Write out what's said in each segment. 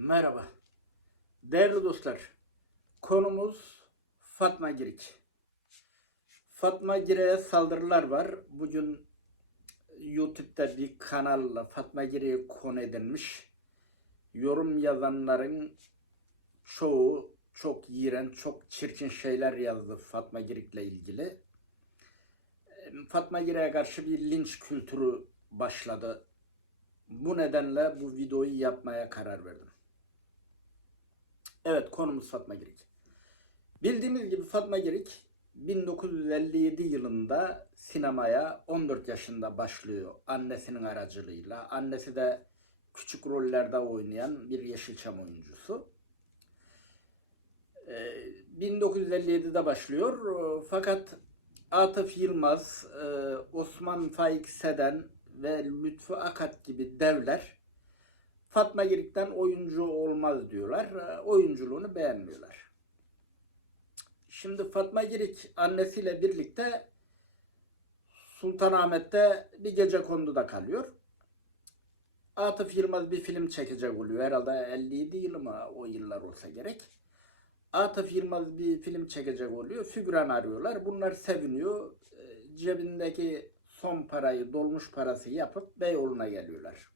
Merhaba. Değerli dostlar, konumuz Fatma Girik. Fatma Girik'e saldırılar var. Bugün YouTube'da bir kanalla Fatma Girik'e konu edilmiş. Yorum yazanların çoğu çok iğrenç, çok çirkin şeyler yazdı Fatma Girik'le ilgili. Fatma Girik'e karşı bir linç kültürü başladı. Bu nedenle bu videoyu yapmaya karar verdim. Evet konumuz Fatma Girik. Bildiğimiz gibi Fatma Girik 1957 yılında sinemaya 14 yaşında başlıyor annesinin aracılığıyla. Annesi de küçük rollerde oynayan bir Yeşilçam oyuncusu. Ee, 1957'de başlıyor Ee, fakat Atıf Yılmaz, e, Osman Faik Seden ve Lütfü Akat gibi devler Fatma Girik'ten oyuncu olmaz diyorlar. E, Oyunculuğunu beğenmiyorlar. Şimdi Fatma Girik annesiyle birlikte Sultanahmet'te bir gece konduda kalıyor. Atıf Yılmaz bir film çekecek oluyor. Herhalde 57 yılı mı o yıllar olsa gerek. Atıf Yılmaz bir film çekecek oluyor. Figüran arıyorlar. Bunlar seviniyor. E, Cebindeki son parayı, dolmuş parası yapıp Beyoğlu'na geliyorlar.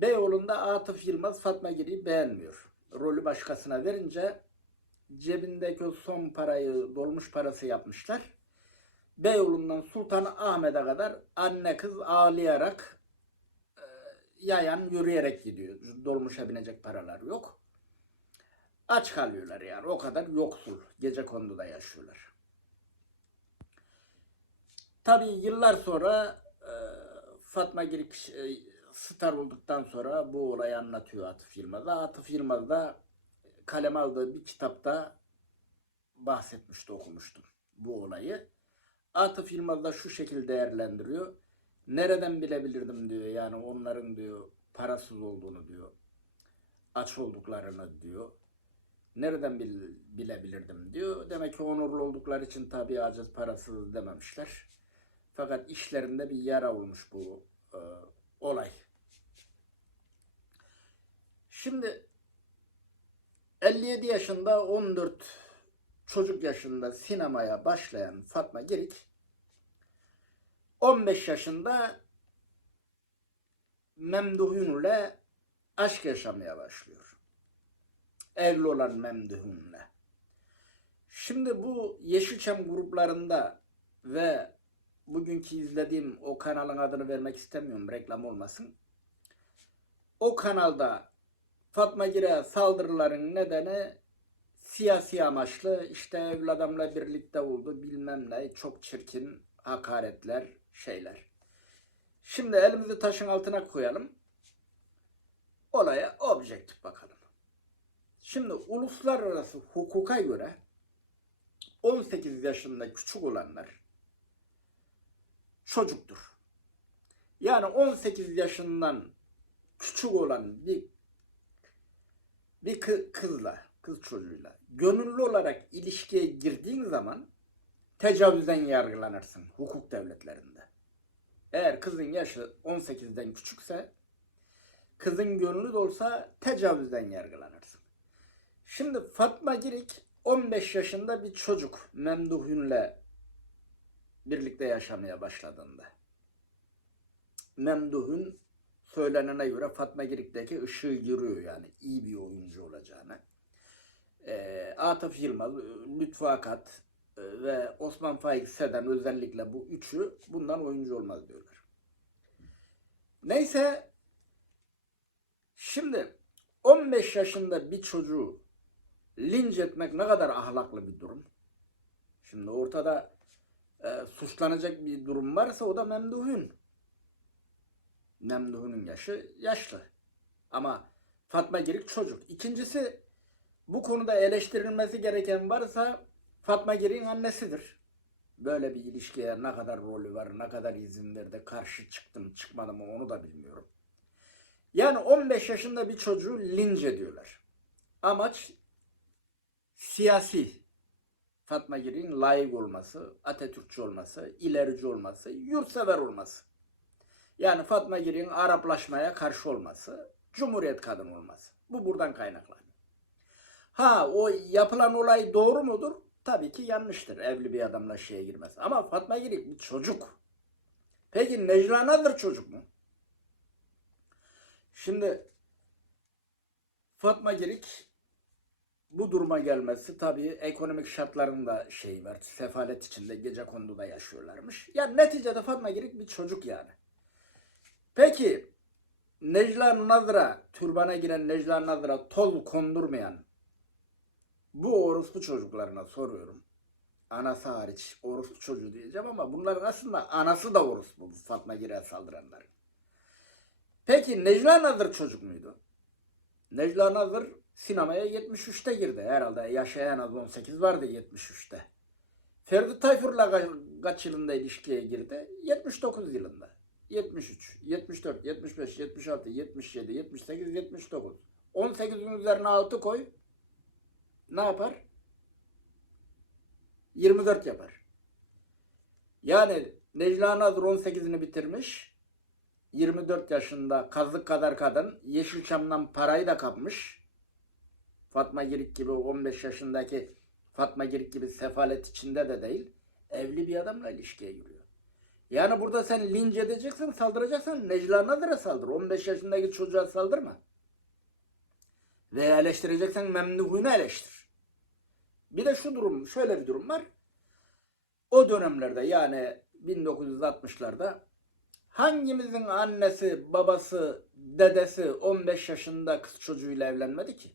Beyoğlu'nda Atıf Yılmaz Fatma Girik'i beğenmiyor. Rolü başkasına verince cebindeki o son parayı, dolmuş parası yapmışlar. Beyoğlu'ndan Sultan Ahmet'e kadar anne kız ağlayarak e, yayan yürüyerek gidiyor. Dolmuşa binecek paralar yok. Aç kalıyorlar yani. O kadar yoksul. Gece konduda yaşıyorlar. Tabii yıllar sonra e, Fatma Girik star olduktan sonra bu olayı anlatıyor Atıf Yılmaz'a. Atıf Yılmaz da kaleme aldığı bir kitapta bahsetmişti, okumuştum bu olayı. Atıf Yılmaz da şu şekilde değerlendiriyor. Nereden bilebilirdim diyor. Yani onların diyor parasız olduğunu diyor. Aç olduklarını diyor. Nereden bil- bilebilirdim diyor. Demek ki onurlu oldukları için tabii aciz parasız dememişler. Fakat işlerinde bir yara olmuş bu e, olay. Şimdi 57 yaşında 14 çocuk yaşında sinemaya başlayan Fatma Girik 15 yaşında Memduh Ünlü'yle aşk yaşamaya başlıyor. Evli olan Memduh Ünlü'yle. Şimdi bu Yeşilçam gruplarında ve bugünkü izlediğim o kanalın adını vermek istemiyorum reklam olmasın. O kanalda Fatma Girik'e saldırıların nedeni siyasi amaçlı işte evli adamla birlikte oldu bilmem ne çok çirkin hakaretler şeyler. Şimdi elimizi taşın altına koyalım. Olaya objektif bakalım. Şimdi uluslararası hukuka göre 18 yaşında küçük olanlar çocuktur. Yani 18 yaşından küçük olan bir bir kı- kızla, kız çocuğuyla gönüllü olarak ilişkiye girdiğin zaman tecavüzden yargılanırsın hukuk devletlerinde. Eğer kızın yaşı 18'den küçükse kızın gönüllü de olsa tecavüzden yargılanırsın. Şimdi Fatma Girik 15 yaşında bir çocuk Memduh Ünlü birlikte yaşamaya başladığında. Memduh'un söylenene göre Fatma Girik'teki ışığı yürüyor yani iyi bir oyuncu olacağını. Ee, Atıf Yılmaz, Lütfü Akat e, ve Osman Faik Seden özellikle bu üçü bundan oyuncu olmaz diyorlar. Neyse şimdi 15 yaşında bir çocuğu linç etmek ne kadar ahlaklı bir durum. Şimdi ortada e, suçlanacak bir durum varsa o da Memduh'un. Memduh'un yaşı yaşlı. Ama Fatma Girik çocuk. İkincisi bu konuda eleştirilmesi gereken varsa Fatma Girik'in annesidir. Böyle bir ilişkiye ne kadar rolü var, ne kadar izin verdi, karşı çıktım çıkmadım mı onu da bilmiyorum. Yani 15 yaşında bir çocuğu linç ediyorlar. Amaç siyasi. Fatma Girik'in layık olması, Atatürkçü olması, ilerici olması, yurtsever olması. Yani Fatma Girik'in Araplaşmaya karşı olması Cumhuriyet kadın olması. Bu buradan kaynaklanıyor. Ha o yapılan olay doğru mudur? Tabii ki yanlıştır evli bir adamla şeye girmesi. Ama Fatma Girik bir çocuk. Peki Necla Nadir çocuk mu? Şimdi Fatma Girik bu duruma gelmesi tabii ekonomik şartların da şeyi var. Sefalet içinde gece konduda yaşıyorlarmış. Yani neticede Fatma Girik bir çocuk yani. Peki Necla Nazır'a, türbana giren Necla Nazır'a toz kondurmayan bu orospu çocuklarına soruyorum. Anası hariç orospu çocuğu diyeceğim ama bunların aslında anası da orospu bu Fatma Girik'e saldıranların. Peki Necla Nazır çocuk muydu? Necla Nazır sinemaya 73'te girdi. Herhalde yaşı en az 18 vardı 73'te. Ferdi Tayfur'la ka- kaç yılında ilişkiye girdi? 79 yılında. 73, 74, 75, 76, 77, 78, 79. 18'in üzerine 6 koy. Ne yapar? 24 yapar. Yani Necla Nazır 18'ini bitirmiş. 24 yaşında kazık kadar kadın Yeşilçam'dan parayı da kapmış. Fatma Girik gibi 15 yaşındaki Fatma Girik gibi sefalet içinde de değil. Evli bir adamla ilişkiye giriyor. Yani burada sen linç edeceksin, saldıracaksan Necla Nazır'a saldır. 15 yaşındaki çocuğa saldırma. Ve eleştireceksen Memduh'unu eleştir. Bir de şu durum, şöyle bir durum var. O dönemlerde yani 1960'larda hangimizin annesi, babası, dedesi 15 yaşında kız çocuğuyla evlenmedi ki?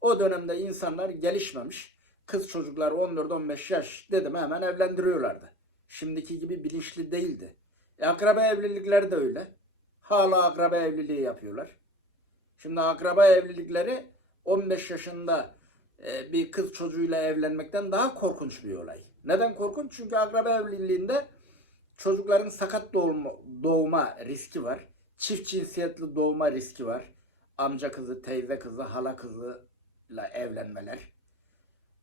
O dönemde insanlar gelişmemiş. Kız çocuklar 14-15 yaş dedim hemen evlendiriyorlardı. Şimdiki gibi bilinçli değildi. E, akraba evlilikleri de öyle. Hala akraba evliliği yapıyorlar. Şimdi akraba evlilikleri 15 yaşında e, bir kız çocuğuyla evlenmekten daha korkunç bir olay. Neden korkunç? Çünkü akraba evliliğinde çocukların sakat doğma, doğma riski var. Çift cinsiyetli doğma riski var. Amca kızı, teyze kızı, hala kızıyla evlenmeler.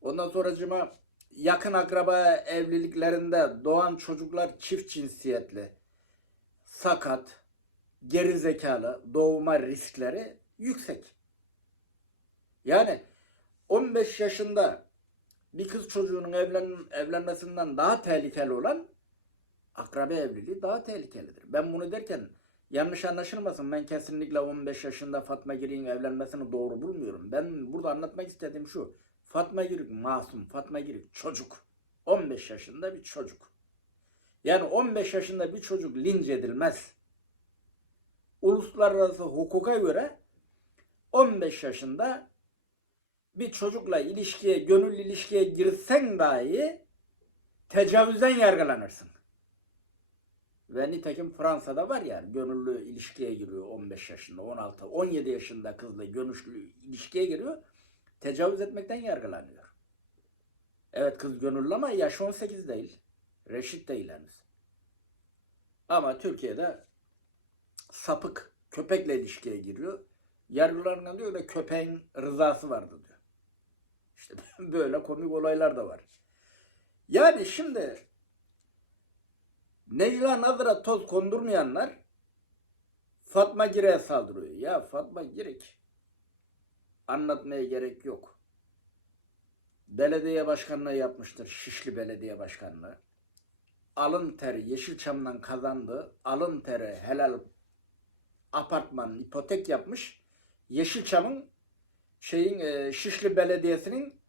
Ondan sonracıma yakın akraba evliliklerinde doğan çocuklar çift cinsiyetli, sakat, geri zekalı doğuma riskleri yüksek. Yani 15 yaşında bir kız çocuğunun evlen, evlenmesinden daha tehlikeli olan akraba evliliği daha tehlikelidir. Ben bunu derken yanlış anlaşılmasın. Ben kesinlikle 15 yaşında Fatma Girik'in evlenmesini doğru bulmuyorum. Ben burada anlatmak istediğim şu. Fatma Girik masum, Fatma Girik çocuk. 15 yaşında bir çocuk. Yani 15 yaşında bir çocuk linç edilmez. Uluslararası hukuka göre 15 yaşında bir çocukla ilişkiye, gönüllü ilişkiye girsen dahi tecavüzden yargılanırsın. Ve nitekim Fransa'da var yani gönüllü ilişkiye giriyor 15 yaşında, 16, 17 yaşında kızla gönüllü ilişkiye giriyor. Tecavüz etmekten yargılanıyor. Evet kız gönüllü ama yaş 18 değil. Reşit değil henüz. Ama Türkiye'de sapık köpekle ilişkiye giriyor. Yargılarına diyor da köpeğin rızası vardı diyor. İşte böyle komik olaylar da var. Yani şimdi Necla Nazır'a toz kondurmayanlar Fatma Girek'e saldırıyor. Ya Fatma Girek anlatmaya gerek yok. Belediye başkanlığı yapmıştır. Şişli Belediye Başkanlığı. Alın teri Yeşilçam'dan kazandı. Alın teri helal apartman ipotek yapmış. Yeşilçam'ın şeyin e, Şişli Belediyesi'nin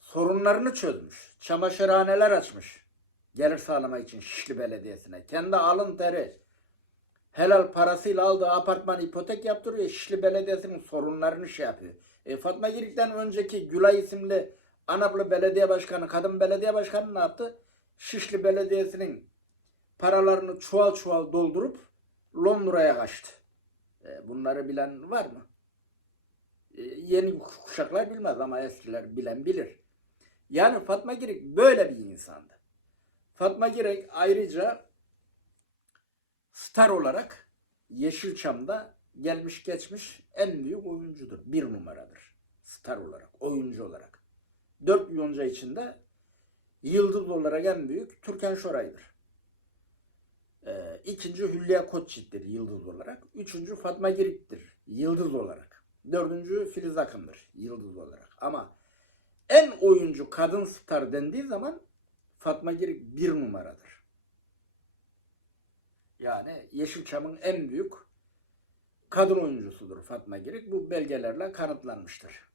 sorunlarını çözmüş. Çamaşırhaneler açmış. Gelir sağlamak için Şişli Belediyesi'ne. Kendi alın teri helal parasıyla aldığı apartman ipotek yaptırıyor. Şişli Belediyesi'nin sorunlarını şey yapıyor. E, Fatma Girik'ten önceki Gülay isimli Anaplı Belediye Başkanı, kadın belediye başkanı ne yaptı? Şişli Belediyesi'nin paralarını çuval çuval doldurup Londra'ya kaçtı. E, bunları bilen var mı? E, yeni kuşaklar bilmez ama eskiler bilen bilir. Yani Fatma Girik böyle bir insandı. Fatma Girek ayrıca star olarak Yeşilçam'da gelmiş geçmiş en büyük oyuncudur. Bir numaradır. Star olarak, oyuncu olarak. Dört yonca içinde yıldız olarak en büyük Türkan Şoray'dır. Ee, ikinci Hülya Koçyiğit'tir yıldız olarak. Üçüncü Fatma Girik'tir Yıldız olarak. Dördüncü Filiz Akın'dır. Yıldız olarak. Ama en oyuncu kadın star dendiği zaman Fatma Girik bir numaradır. Yani Yeşilçam'ın en büyük kadın oyuncusudur Fatma Girik. Bu belgelerle kanıtlanmıştır.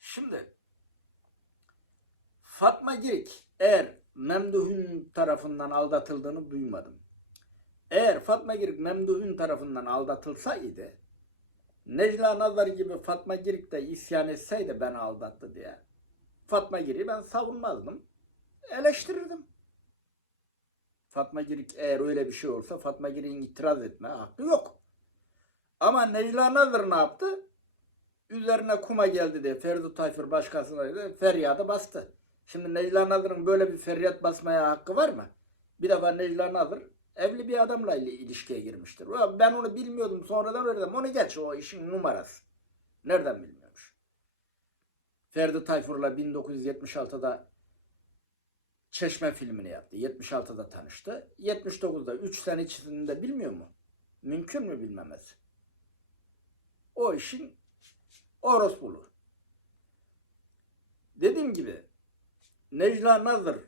Şimdi Fatma Girik eğer Memduh'un tarafından aldatıldığını duymadım. Eğer Fatma Girik Memduh'un tarafından aldatılsaydı Necla Nazar gibi Fatma Girik de isyan etseydi beni aldattı diye Fatma Girik'i ben savunmazdım. Eleştirirdim. Fatma Girik eğer öyle bir şey olsa Fatma Girik'in itiraz etme hakkı yok. Ama Necla Nazır ne yaptı? Üzerine kuma geldi diye Ferdi Tayfur başkasına dedi, feryadı bastı. Şimdi Necla Nazır'ın böyle bir feryat basmaya hakkı var mı? Bir defa Necla Nazır evli bir adamla il- ilişkiye girmiştir. Ben onu bilmiyordum sonradan öğrendim. Onu geç o işin numarası. Nereden bilmiyormuş? Ferdi Tayfur'la 1976'da Çeşme filmini yaptı. 76'da tanıştı. 79'da 3 sene içerisinde bilmiyor mu? Mümkün mü bilmemesi? O işin orospulu. Dediğim gibi Necla Nazır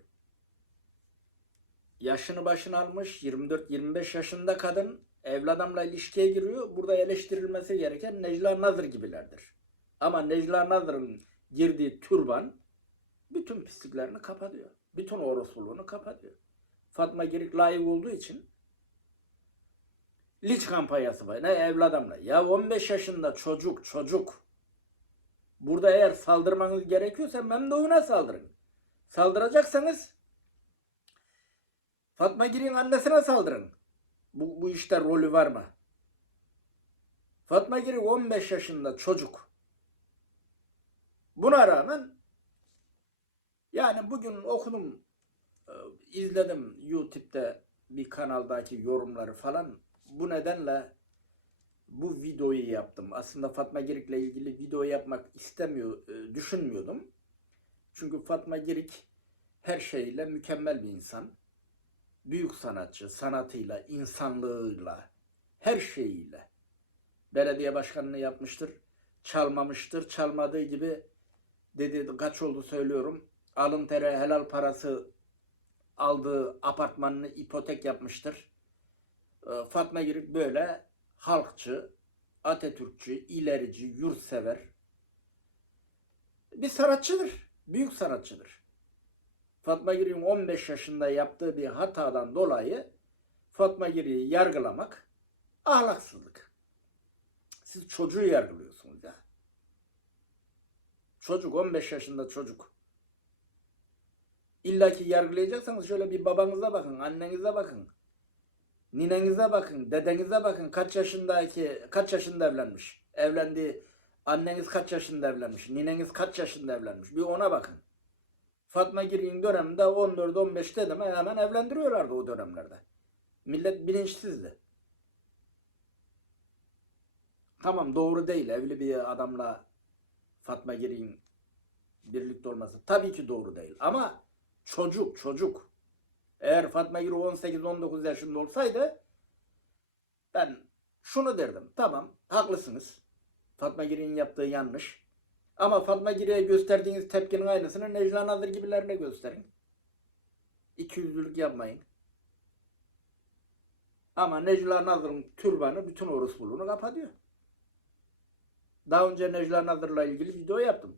yaşını başına almış 24-25 yaşında kadın evli adamla ilişkiye giriyor. Burada eleştirilmesi gereken Necla Nazır gibilerdir. Ama Necla Nazır'ın girdiği türban bütün pisliklerini kapatıyor. Bütün orospuluğunu kapatıyor. Fatma Girik layık olduğu için Liç kampanyası var. Ne evli adamla. Ya 15 yaşında çocuk çocuk. Burada eğer saldırmanız gerekiyorsa Memduh'una saldırın. Saldıracaksanız Fatma Girik'in annesine saldırın. Bu, bu işte rolü var mı? Fatma Girik 15 yaşında çocuk. Buna rağmen yani bugün okudum, e, izledim YouTube'da bir kanaldaki yorumları falan. Bu nedenle bu videoyu yaptım. Aslında Fatma Girik'le ilgili video yapmak istemiyor, e, düşünmüyordum. Çünkü Fatma Girik her şeyle mükemmel bir insan. Büyük sanatçı, sanatıyla, insanlığıyla, her şeyiyle. Belediye başkanlığı yapmıştır. Çalmamıştır. Çalmadığı gibi dedi kaç oldu söylüyorum. Alın tere helal parası aldığı apartmanını ipotek yapmıştır. Ee, Fatma Girik böyle halkçı, Atatürkçü, ilerici, yurtsever bir sanatçıdır. Büyük sanatçıdır. Fatma Girik'in 15 yaşında yaptığı bir hatadan dolayı Fatma Girik'i yargılamak ahlaksızlık. Siz çocuğu yargılıyorsunuz ya. Çocuk 15 yaşında çocuk. İlla ki yargılayacaksanız şöyle bir babanıza bakın, annenize bakın. Ninenize bakın, dedenize bakın. Kaç yaşındaki, kaç yaşında evlenmiş? Evlendi. Anneniz kaç yaşında evlenmiş? Nineniz kaç yaşında evlenmiş? Bir ona bakın. Fatma Girik'in döneminde 14-15 dedim hemen evlendiriyorlardı o dönemlerde. Millet bilinçsizdi. Tamam doğru değil evli bir adamla Fatma Girik'in birlikte olması tabii ki doğru değil. Ama çocuk çocuk. Eğer Fatma Girik 18-19 yaşında olsaydı ben şunu derdim. Tamam haklısınız. Fatma Girik'in yaptığı yanlış. Ama Fatma Girik'e gösterdiğiniz tepkinin aynısını Necla Nazır gibilerine gösterin. İkiyüzlülük yapmayın. Ama Necla Nazır'ın türbanı bütün orospuluğunu kapatıyor. Daha önce Necla Nazır'la ilgili video yaptım.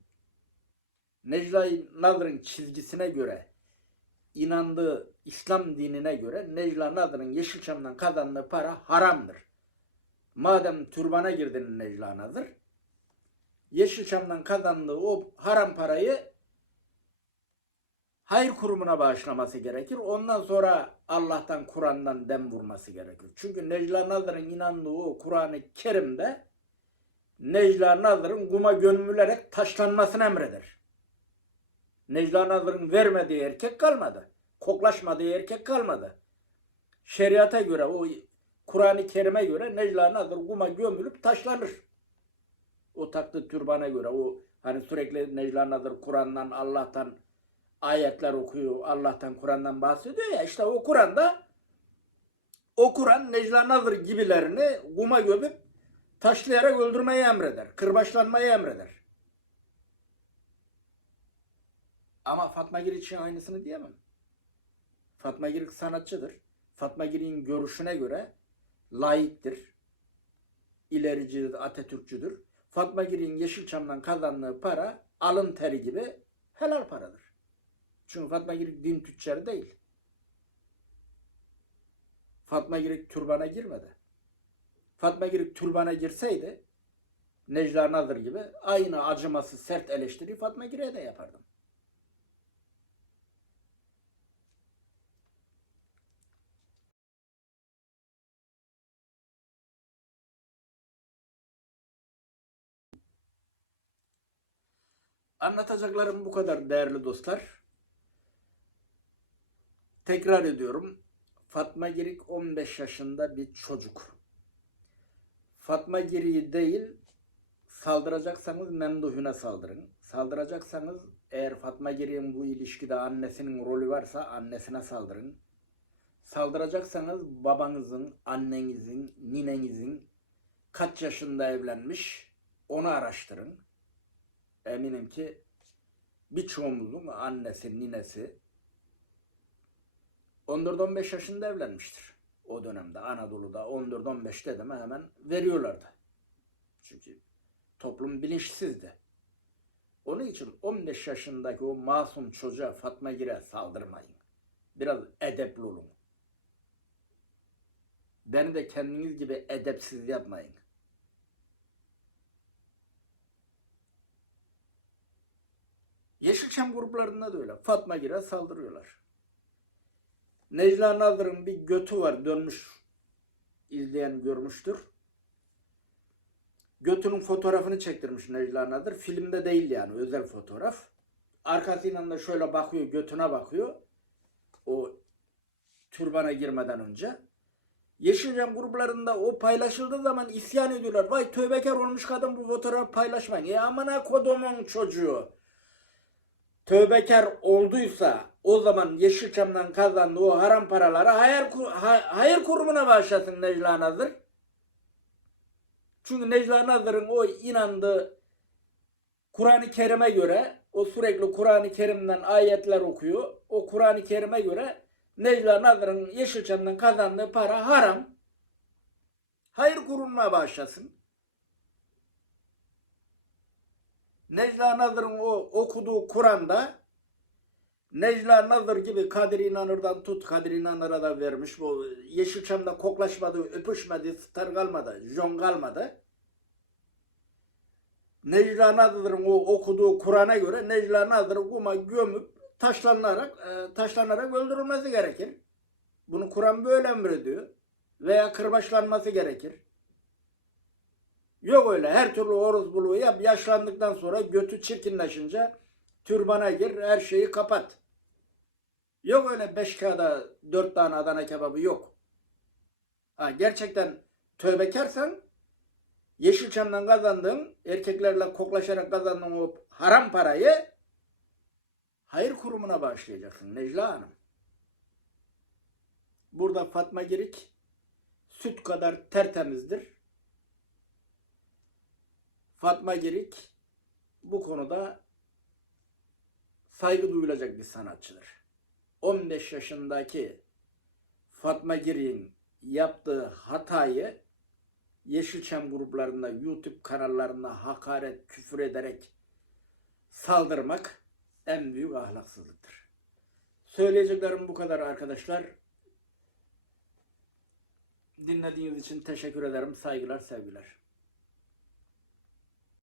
Necla Nazır'ın çizgisine göre, inandığı İslam dinine göre Necla Nazır'ın Yeşilçam'dan kazandığı para haramdır. Madem türbana girdin Necla Nazır, Yeşilçam'dan kazandığı o haram parayı hayır kurumuna bağışlaması gerekir. Ondan sonra Allah'tan, Kur'an'dan dem vurması gerekir. Çünkü Necla Nazır'ın inandığı o Kur'an-ı Kerim'de Necla Nazır'ın kuma gömülerek taşlanmasını emreder. Necla Nazır'ın vermediği erkek kalmadı. Koklaşmadığı erkek kalmadı. Şeriata göre, o Kur'an-ı Kerim'e göre Necla Nazır kuma gömülüp taşlanır. O taktığı türbana göre, o hani sürekli Necla Nazır Kur'an'dan, Allah'tan ayetler okuyor, Allah'tan, Kur'an'dan bahsediyor ya, işte o Kur'an'da O Kur'an Necla Nazır gibilerini kuma gömüp taşlayarak öldürmeyi emreder. Kırbaçlanmayı emreder. Ama Fatma Girik için aynısını diyemem. Fatma Girik sanatçıdır. Fatma Girik'in görüşüne göre laiktir. ilerici, Atatürkçüdür. Fatma Girik'in Yeşilçam'dan kazandığı para alın teri gibi helal paradır. Çünkü Fatma Girik din tüccarı değil. Fatma Girik türbana girmedi. Fatma Girik türbana girseydi Necla Nazır gibi aynı acıması sert eleştiri Fatma Girik'e de yapardım. Anlatacaklarım bu kadar değerli dostlar. Tekrar ediyorum. Fatma Girik 15 yaşında bir çocuk. Fatma Girik'i değil, saldıracaksanız Memduh'una saldırın. Saldıracaksanız eğer Fatma Girik'in bu ilişkide annesinin rolü varsa annesine saldırın. Saldıracaksanız babanızın, annenizin, ninenizin kaç yaşında evlenmiş onu araştırın. Eminim ki birçoğumuzun annesi, ninesi 14-15 yaşında evlenmiştir. O dönemde Anadolu'da 14-15 dedi mi hemen veriyorlardı. Çünkü toplum bilinçsizdi. Onun için 15 yaşındaki o masum çocuğa Fatma Gir'e saldırmayın. Biraz edepli olun. Beni de kendiniz gibi edepsiz yapmayın. Yeşilçam gruplarında da öyle. Fatma Gir'e saldırıyorlar. Necla Nazır'ın bir götü var dönmüş izleyen görmüştür. Götünün fotoğrafını çektirmiş Necla Nazır. Filmde değil yani özel fotoğraf. Arkasından da şöyle bakıyor götüne bakıyor. O türbana girmeden önce. Yeşilçam gruplarında o paylaşıldığı zaman isyan ediyorlar. Vay tövbekar olmuş kadın bu fotoğrafı paylaşmayın. Ya amına kodumun çocuğu. Tövbekar olduysa o zaman Yeşilçam'dan kazandığı o haram paraları hayır, hayır kurumuna bağışlasın Necla Nazır. Çünkü Necla Nazır'ın o inandığı Kur'an-ı Kerim'e göre o sürekli Kur'an-ı Kerim'den ayetler okuyor. O Kur'an-ı Kerim'e göre Necla Nazır'ın Yeşilçam'dan kazandığı para haram. Hayır kurumuna bağışlasın. Necla Nazır'ın o okuduğu Kur'an'da Necla Nazır gibi Kadir İnanır'dan tut Kadir İnanır'a da vermiş. Bu Yeşilçam'da koklaşmadı, öpüşmedi, star kalmadı, jon kalmadı. Necla Nazır'ın o okuduğu Kur'an'a göre Necla Nazır'ı kuma gömüp taşlanarak, e, taşlanarak öldürülmesi gerekir. Bunu Kur'an böyle emrediyor. Veya kırbaçlanması gerekir. Yok öyle her türlü orosbuluğu yap. Yaşlandıktan sonra götü çirkinleşince türbana gir her şeyi kapat. Yok öyle beş kağıda dört tane Adana kebabı yok. Ha, gerçekten tövbekarsan Yeşilçam'dan kazandığın erkeklerle koklaşarak kazandığın o haram parayı hayır kurumuna bağışlayacaksın Necla Hanım. Burada Fatma Girik süt kadar tertemizdir. Fatma Girik bu konuda saygı duyulacak bir sanatçıdır. 15 yaşındaki Fatma Girik'in yaptığı hatayı Yeşilçam gruplarında, YouTube kanallarında hakaret, küfür ederek saldırmak en büyük ahlaksızlıktır. Söyleyeceklerim bu kadar arkadaşlar. Dinlediğiniz için teşekkür ederim. Saygılar, sevgiler.